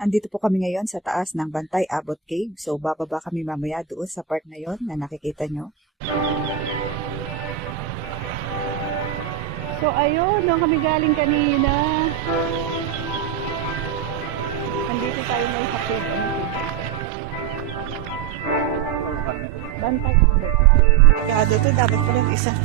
Andito po kami ngayon sa taas ng Bantay Abot Cave. So, bababa kami mamaya doon sa part na yon na nakikita nyo. So, ayun, doon kami galing kanina. Andito tayo ngayon sa cave. Bantay Abot. Kado to, dapat pala isa.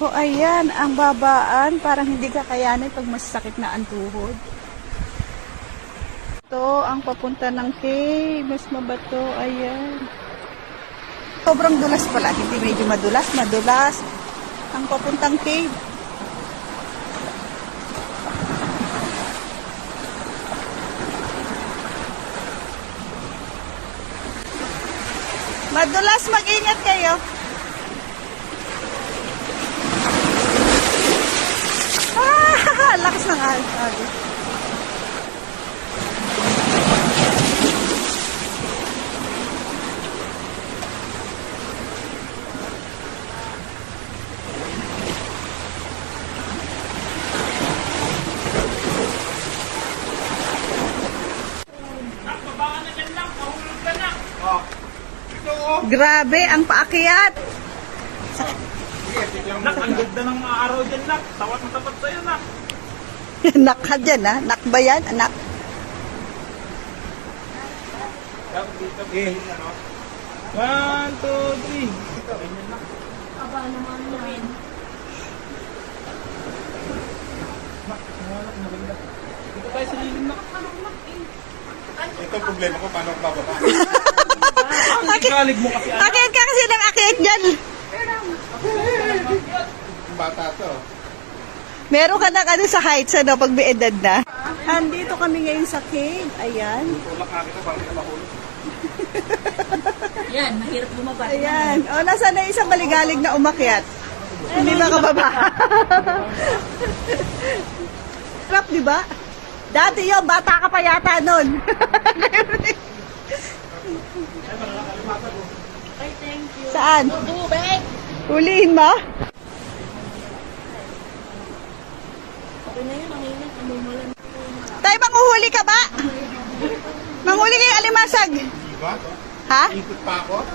So, ayan, ang babaan. Parang hindi kakayanin pag masakit na ang tuhod. Ito, ang papunta ng cave. Mas mabato, ayan. Sobrang dulas pala. Hindi medyo madulas. Ang papuntang cave. Madulas, mag-ingat kayo. Lakas ng agos. Grabe ang paakyat. Nak, ang ganda ng araw dyan, nak. Tawat na tapat sa'yo, nak. Nak ka dyan, ha? Nak ba yan, anak? Okay. 1, 2, 3. Aba naman yan. Dito tayo sa lilim, nak. Ito ang problema ko, paano ako bababa? Kalig mo kasi, anak. Akyat ka kasi ng akyat dyan. Yung bata to. Meron ka na ano sa heights, ano, pag may edad na. Andito kami ngayon sa cave. Ayan. Tulak nga kita, bakit ka mahulog? Yan, mahirap bumaba. Ayan. O, nasa na isang maligalig na umakyat. Hindi ba kababa? Sarap, di ba? Dati yun, bata ka pa yata nun. Ay, thank you. Saan? Tubig! Hulihin mo? Okay na yun, okay na. Amumulan. Tay, manguhuli ka ba? Manghuli kayo alimasag. Diba? Ha? Ikot pa ako?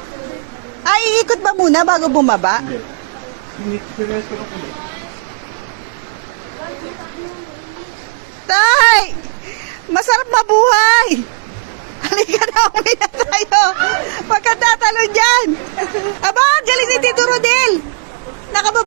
Ay, iikot ba muna bago bumaba? Ini-experience ko lang ulit. Tay! Masarap mabuhay! Halika na, uwi na tayo. Pagkatatalon dyan. Aba, galing ni Tito Rodel. Nakababa.